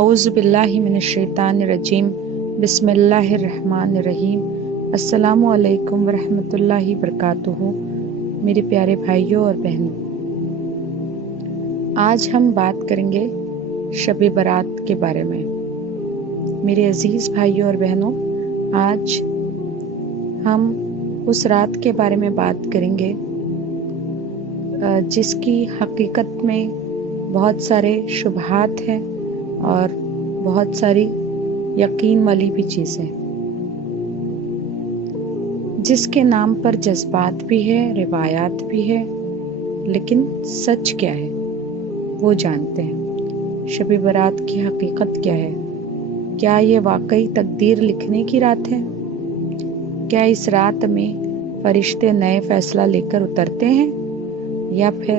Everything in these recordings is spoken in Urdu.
اعوذ باللہ من الشیطان الرجیم بسم اللہ الرحمن الرحیم۔ السلام علیکم ورحمۃ اللہ وبرکاتہ۔ میرے پیارے بھائیوں اور بہنوں، آج ہم بات کریں گے شب برات کے بارے میں۔ میرے عزیز بھائیوں اور بہنوں، آج ہم اس رات کے بارے میں بات کریں گے جس کی حقیقت میں بہت سارے شبہات ہیں اور بہت ساری یقین والی بھی چیزیں، جس کے نام پر جذبات بھی ہے، روایات بھی ہے، لیکن سچ کیا ہے وہ جانتے ہیں۔ شب برات کی حقیقت کیا ہے؟ کیا یہ واقعی تقدیر لکھنے کی رات ہے؟ کیا اس رات میں فرشتے نئے فیصلہ لے کر اترتے ہیں، یا پھر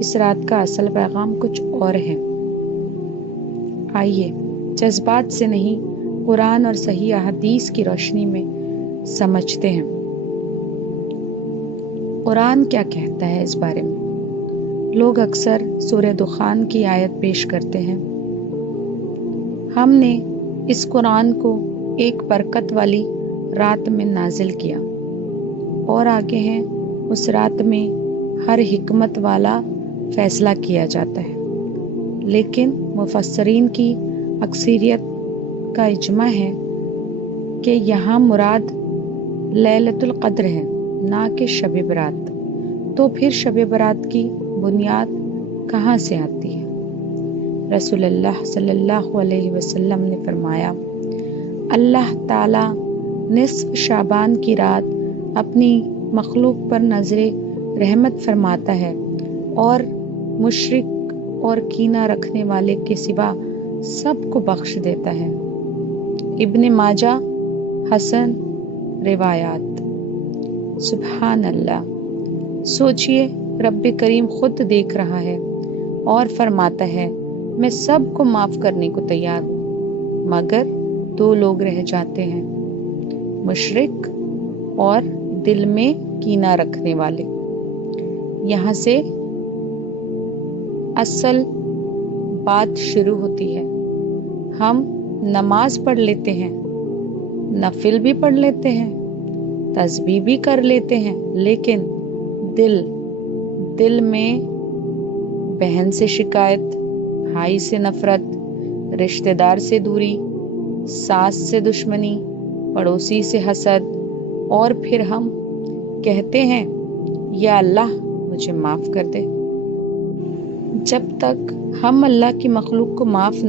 اس رات کا اصل پیغام کچھ اور ہے؟ آئیے جذبات سے نہیں، قرآن اور صحیح احادیث کی روشنی میں سمجھتے ہیں۔ قرآن کیا کہتا ہے اس بارے میں؟ لوگ اکثر سورہ دخان کی آیت پیش کرتے ہیں۔ ہم نے اس قرآن کو ایک برکت والی رات میں نازل کیا، اور آگے ہیں اس رات میں ہر حکمت والا فیصلہ کیا جاتا ہے، لیکن مفسرین کی اکثریت کا اجماع ہے کہ یہاں مراد لیلۃ القدر ہے، نہ کہ شب برات۔ تو پھر شب برات کی بنیاد کہاں سے آتی ہے؟ رسول اللہ صلی اللہ علیہ وسلم نے فرمایا، اللہ تعالی نصف شعبان کی رات اپنی مخلوق پر نظر رحمت فرماتا ہے اور مشرک اور کینہ رکھنے والے کے سوا سب کو بخش دیتا ہے۔ ابن ماجہ، حسن روایات۔ سبحان اللہ! سوچئے، رب کریم خود دیکھ رہا ہے اور فرماتا ہے، میں سب کو معاف کرنے کو تیار ہوں، مگر 2 لوگ رہ جاتے ہیں، مشرک اور دل میں کینہ رکھنے والے۔ یہاں سے اصل بات شروع ہوتی ہے۔ ہم نماز پڑھ لیتے ہیں، نفل بھی پڑھ لیتے ہیں، تسبیح بھی کر لیتے ہیں، لیکن دل میں بہن سے شکایت، بھائی سے نفرت، رشتہ دار سے دوری، ساس سے دشمنی، پڑوسی سے حسد، اور پھر ہم کہتے ہیں یا اللہ مجھے معاف کر دے۔ جب تک ہم اللہ کی مخلوق کو معاف